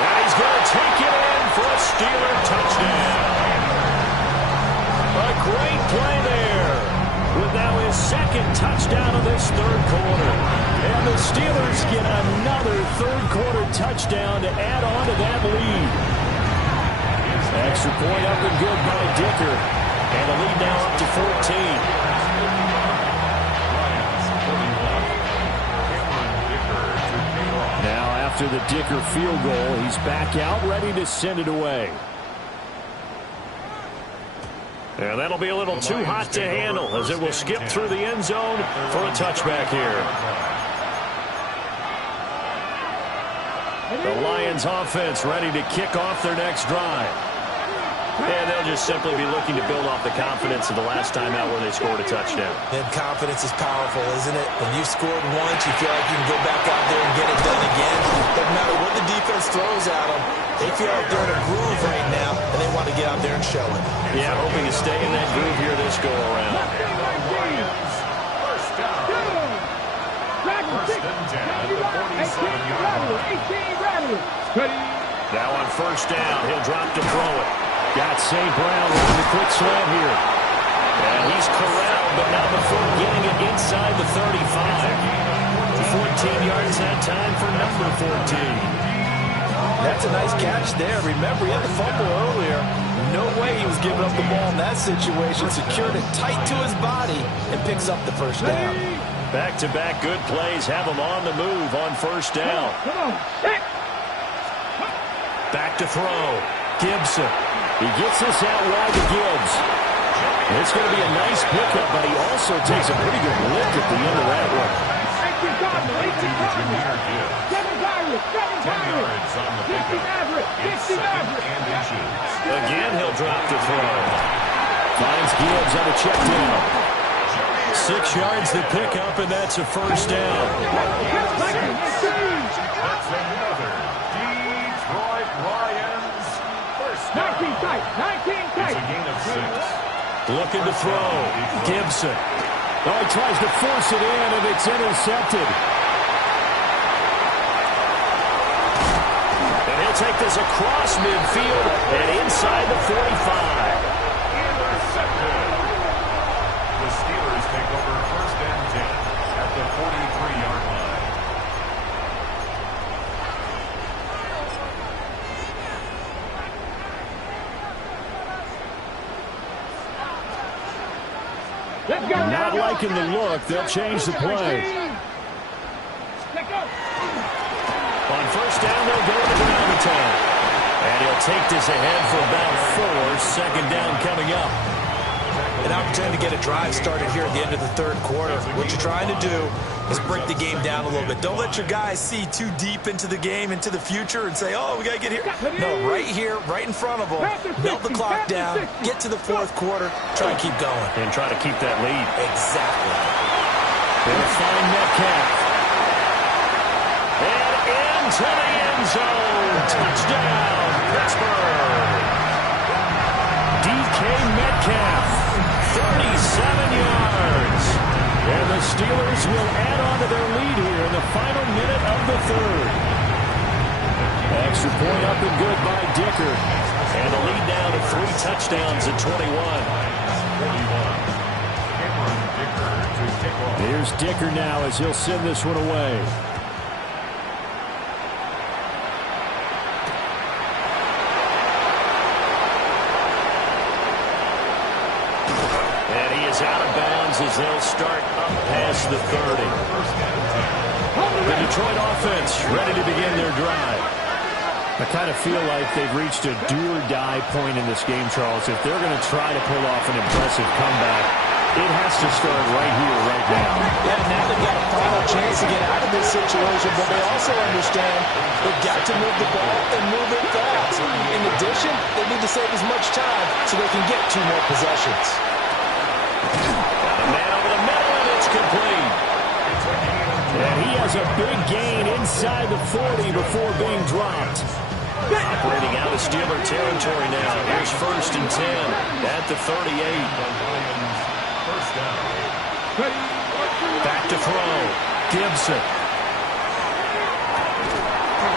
And he's going to take it in for a Steeler touchdown. A great play there, with now his 2nd touchdown of this 3rd quarter. And the Steelers get another 3rd quarter touchdown to add on to that lead. Extra point up and good by Dicker. And the lead now up to 14. Now after the Dicker field goal, he's back out ready to send it away. And that'll be a little too hot to handle, as it will skip through the end zone for a touchback here. The Lions offense ready to kick off their next drive. And they'll just simply be looking to build off the confidence of the last time out where they scored a touchdown. And confidence is powerful, isn't it? When you scored once, you feel like you can go back out there and get it done again. Doesn't matter what the defense throws at them. They feel like they're in a groove right now, and they want to get out there and show it. Yeah, hoping to stay in that groove here this go-around. First down. First and 10 at the 47-yard line. Now on 1st down, he'll drop to throw it. Got St. Brown running a quick slant here. And he's corralled, but not before getting it inside the 35. 14 yards that time for number 14. That's a nice catch there. Remember, he had the fumble earlier. No way he was giving up the ball in that situation. Secured it tight to his body and picks up the 1st down. Back-to-back good plays have him on the move on 1st down. Back to throw. Gibson. He gets this out wide to Gibbs. It's going to be a nice pickup, but he also takes a pretty good lift at the end of that one. 10 yards on the pickup. It's 2nd and inches. Again, he'll drop to throw. Finds Gibbs on a check down. 6 yards to pick up, and that's a 1st down. That's another Detroit Lions first down. 19 tight. It's a gain of 6. Looking to throw. Gibson. Oh, he tries to force it in, and it's intercepted. And he'll take this across midfield and inside the 45. Intercepted. The Steelers take over 1st and 10 at the 43-yard line. Not liking the look. They'll change the play. On 1st down, they'll go to the ground attack. And he'll take this ahead for about 4. 2nd down coming up. An opportunity to get a drive started here at the end of the 3rd quarter. What you're trying to do is break the game down a little bit. Don't let your guys see too deep into the game, into the future, and say, oh, we got to get here. No, right here, right in front of them. Melt the clock down, get to the 4th quarter, try and keep going. And try to keep that lead. Exactly. They'll find Metcalf. And into the end zone. Touchdown, Pittsburgh. DK Metcalf, 37 yards. And the Steelers will add on to their lead here in the final minute of the 3rd. Extra point up and good by Dicker. And the lead down to 3 touchdowns at 21. Here's Dicker now as he'll send this one away. as they'll start up past the 30. The Detroit offense ready to begin their drive. I kind of feel like they've reached a do-or-die point in this game, Charles. If they're going to try to pull off an impressive comeback, it has to start right here, right now. Yeah, now they've got a final chance to get out of this situation, but they also understand they've got to move the ball and move it fast. In addition, they need to save as much time so they can get 2 more possessions. Got a man over the middle, and it's complete. And he has a big gain inside the 40 before being dropped. Operating out of Steeler territory now. Here's 1st and 10 at the 38. Back to throw. Gibson.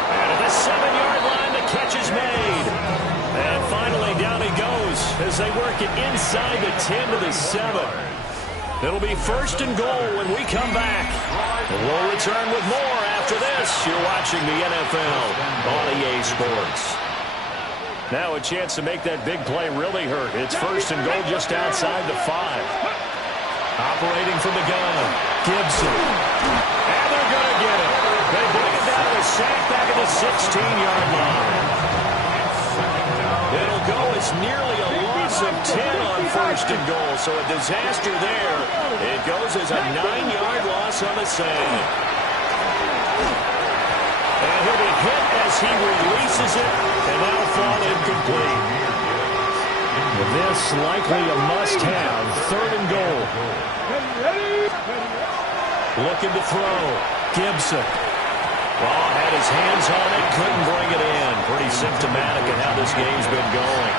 And at the 7-yard line, the catch is made. And finally, down he goes as they work it inside the 10 to the 7. It'll be 1st and goal when we come back. We'll return with more after this. You're watching the NFL on EA Sports. Now a chance to make that big play really hurt. It's 1st and goal just outside the 5. Operating from the gun, Gibson. And they're going to get it. They bring it down to a sack back at the 16-yard line. It'll go as nearly a loss of 10 on 1st and goal. So a disaster there. It goes as a 9-yard loss on the save. And he'll be hit as he releases it, and that'll fall incomplete. This likely a must-have. 3rd and goal. Looking to throw. Gibson. Ball had his hands on it, couldn't bring it in. Pretty symptomatic of how this game's been going.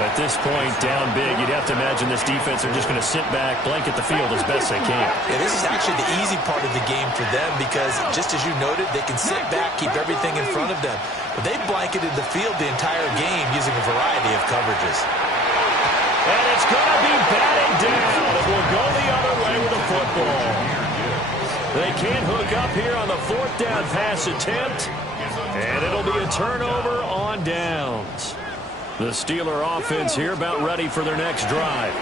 At this point, down big, you'd have to imagine this defense are just going to sit back, blanket the field as best they can. Yeah, this is actually the easy part of the game for them because, just as you noted, they can sit back, keep everything in front of them. But they blanketed the field the entire game using a variety of coverages. And it's going to be batted down. It will go the other way with the football. They can't hook up here on the 4th down pass attempt. And it'll be a turnover on downs. The Steeler offense here about ready for their next drive.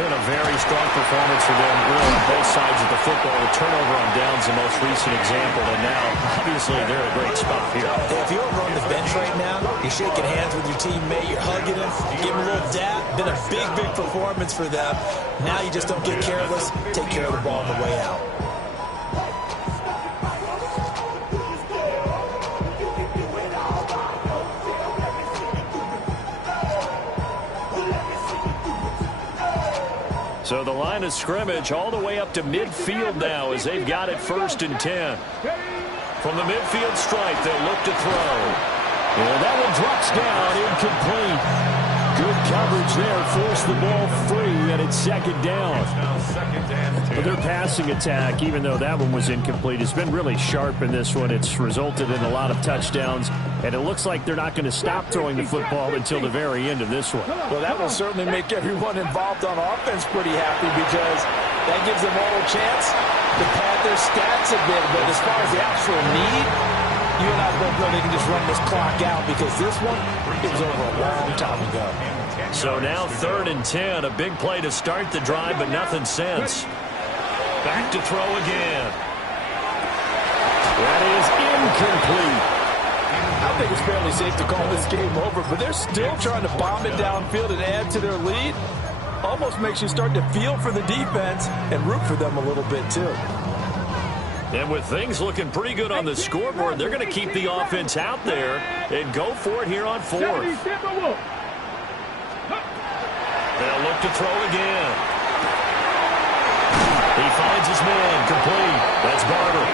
Been a very strong performance for them, really, on both sides of the football. The turnover on downs, the most recent example, and now, obviously, they're in a great spot here. If you're over on the bench right now, you're shaking hands with your teammate, you're hugging him, giving him a little dap. Been a big, big performance for them. Now you just don't get careless. Take care of the ball on the way out. So the line of scrimmage all the way up to midfield now as they've got it 1st and 10. From the midfield stripe, they'll look to throw. And that one drops down, incomplete. Good coverage there, forced the ball free, and it's 2nd down. But their passing attack, even though that one was incomplete, has been really sharp in this one. It's resulted in a lot of touchdowns, and it looks like they're not going to stop throwing the football until the very end of this one. Well, that will certainly make everyone involved on offense pretty happy because that gives them a little chance to pad their stats a bit. But as far as the actual need, you and I both know they can just run this clock out because this one, it was over a long time ago. So now 3rd and 10, a big play to start the drive, but nothing since. Back to throw again. That is incomplete. I think it's fairly safe to call this game over, but they're still trying to bomb it downfield and add to their lead. Almost makes you start to feel for the defense and root for them a little bit too. And with things looking pretty good on the scoreboard, they're going to keep the offense out there and go for it here on 4th. They'll look to throw again. He finds his man, complete. That's Barber.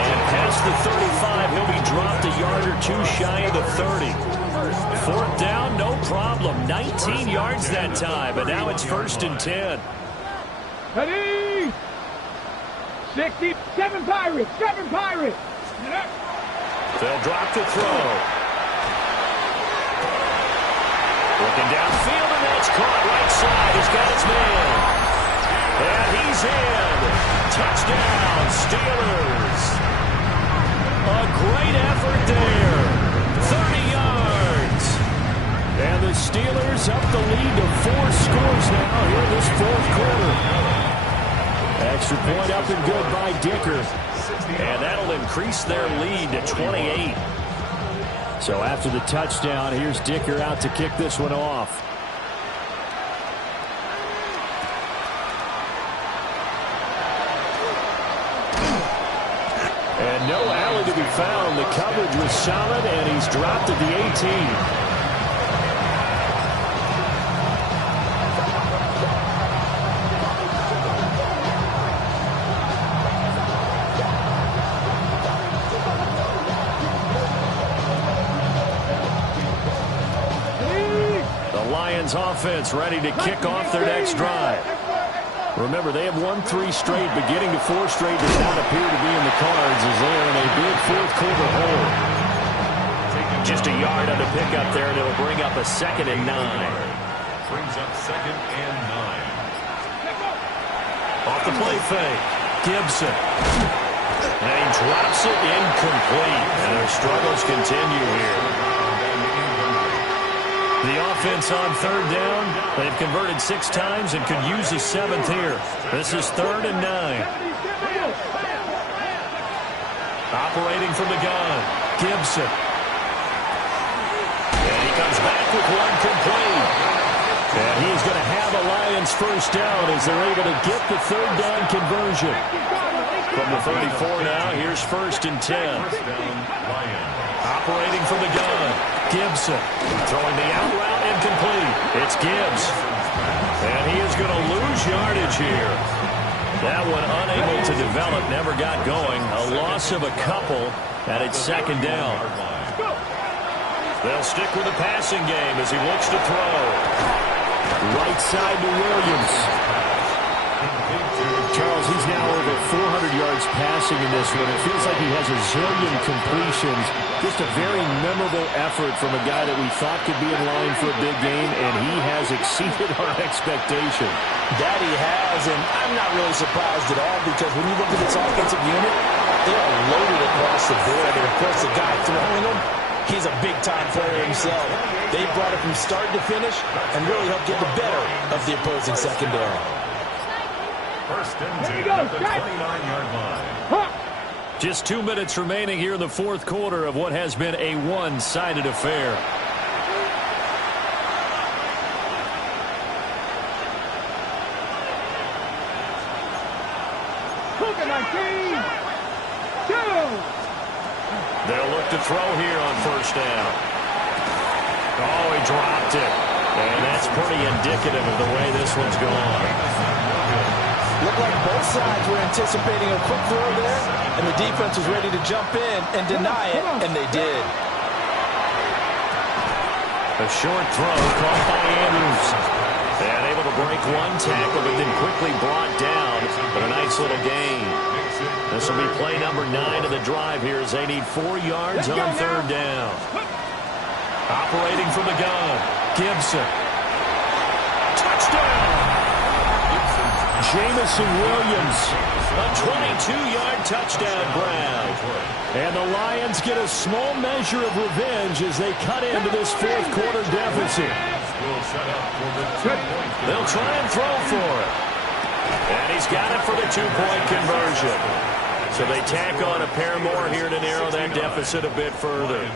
And past the 35, he'll be dropped a yard or 2 shy of the 30. 4th down, no problem. 19 yards that time, but now it's 1st and 10. Ready? 7 Pirates, 7 Pirates. They'll drop to throw. Looking downfield, and that's caught right side. He's got his man. And he's in. Touchdown, Steelers. A great effort there. 30 yards. And the Steelers up the lead to 4 scores now here in this fourth quarter. Extra point up and good by Dicker. And that'll increase their lead to 28. So after the touchdown, here's Dicker out to kick this one off. And no alley to be found. The coverage was solid, and he's dropped at the 18. Offense ready to kick off their next drive. Remember, they have won 3 straight, but getting to 4 straight does not appear to be in the cards as they are in a big fourth quarter hole. Just a yard on the pickup there, and it'll bring up a 2nd and 9. Brings up 2nd and 9. Off the play fake, Gibson. And he drops it incomplete, and their struggles continue here. The offense on 3rd down. They've converted 6 times and could use a 7th here. This is 3rd and 9. Operating from the gun, Gibson. And he comes back with one complete. And he's going to have a Lions first down as they're able to get the 3rd down conversion. From the 34 now, here's 1st and 10. Operating from the gun, Gibson. Throwing the out route incomplete. It's Gibbs. And he is going to lose yardage here. That one unable to develop, never got going. A loss of a couple, and it's 2nd down. They'll stick with the passing game as he looks to throw. Right side to Williams. Charles, he's now over 400 yards passing in this one. It feels like he has a zillion completions. Just a very memorable effort from a guy that we thought could be in line for a big game, and he has exceeded our expectation. That he has, and I'm not really surprised at all because when you look at this offensive unit, they are loaded across the board. And, of course, the guy throwing them, he's a big-time player himself. They brought it from start to finish and really helped get the better of the opposing secondary. 1st and 10 at the 29-yard line. Just 2 minutes remaining here in the fourth quarter of what has been a one-sided affair. They'll look to throw here on 1st down. Oh, he dropped it. And that's pretty indicative of the way this one's gone. Looked like both sides were anticipating a quick throw there, and the defense was ready to jump in and deny it, and they did. A short throw caught by Andrews. And able to break one tackle, but then quickly brought down. But a nice little gain. This will be play number 9 of the drive here as they need 4 yards on 3rd down. Operating from the gun, Gibson. Touchdown! Jameson Williams. A 22-yard touchdown grab. And the Lions get a small measure of revenge as they cut into this fourth quarter deficit. They'll try and throw for it. And he's got it for the 2-point conversion. So they tack on a pair more here to narrow that deficit a bit further.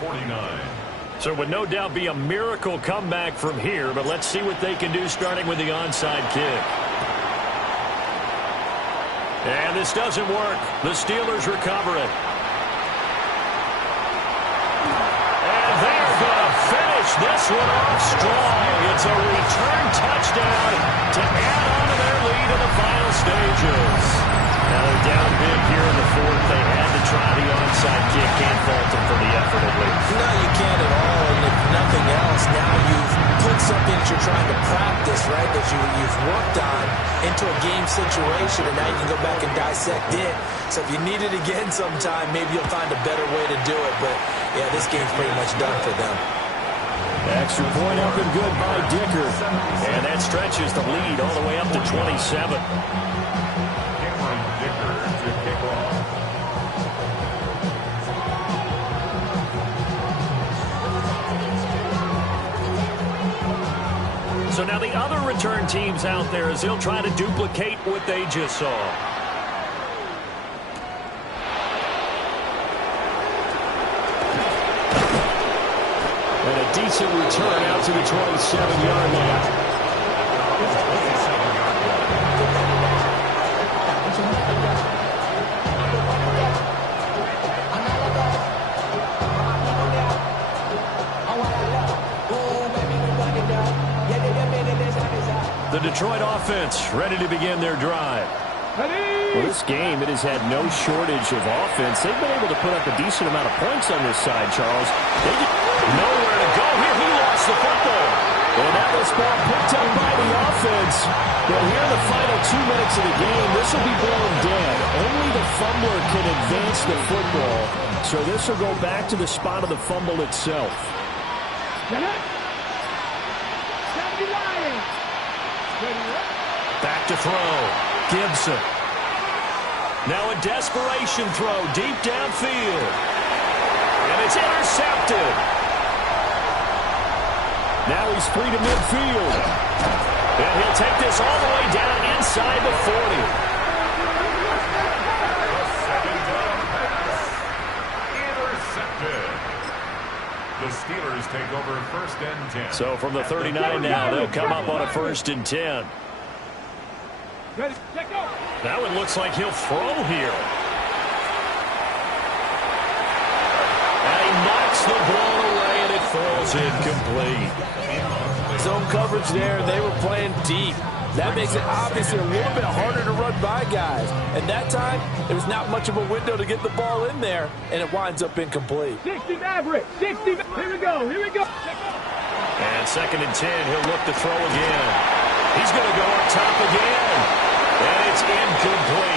49. So it would no doubt be a miracle comeback from here, but let's see what they can do starting with the onside kick. And this doesn't work. The Steelers recover it. And they're going to finish this one off strong. It's a return touchdown to add on to their lead in the final stages. Now they're down big here in the fourth. They had to try the onside kick. Can't fault them for the effort at least. No, you can't at all. And if nothing else, now you've put something that you're trying to practice, right, that you've worked on into a game situation, and now you can go back and dissect it. So if you need it again sometime, maybe you'll find a better way to do it. But, yeah, this game's pretty much done for them. Extra point up and good by Dicker. And that stretches the lead all the way up to 27. So now the other return teams out there as they'll try to duplicate what they just saw. And a decent return out to the 27-yard line. The Detroit offense ready to begin their drive. Well, this game, it has had no shortage of offense. They've been able to put up a decent amount of points on this side, Charles. They just nowhere to go here. He lost the football. And now this ball picked up by the offense. But here in the final 2 minutes of the game, this will be blown dead. Only the fumbler can advance the football. So this will go back to the spot of the fumble itself. Back to throw. Gibson. Now a desperation throw deep downfield. And it's intercepted. Now he's free to midfield. And he'll take this all the way down inside the 40. Second down pass. Intercepted. The Steelers take over 1st and 10. So from the 39 now, they'll come up on a 1st and 10. Ready, check go. Now it looks like he'll throw here. And he knocks the ball away, and it falls incomplete. Zone coverage there, they were playing deep. That makes it obviously a little bit harder to run by guys. And that time, there was not much of a window to get the ball in there, and it winds up incomplete. 60 Maverick, 60. Here we go, here we go. And 2nd and 10, he'll look to throw again. He's going to go up top again. And it's incomplete.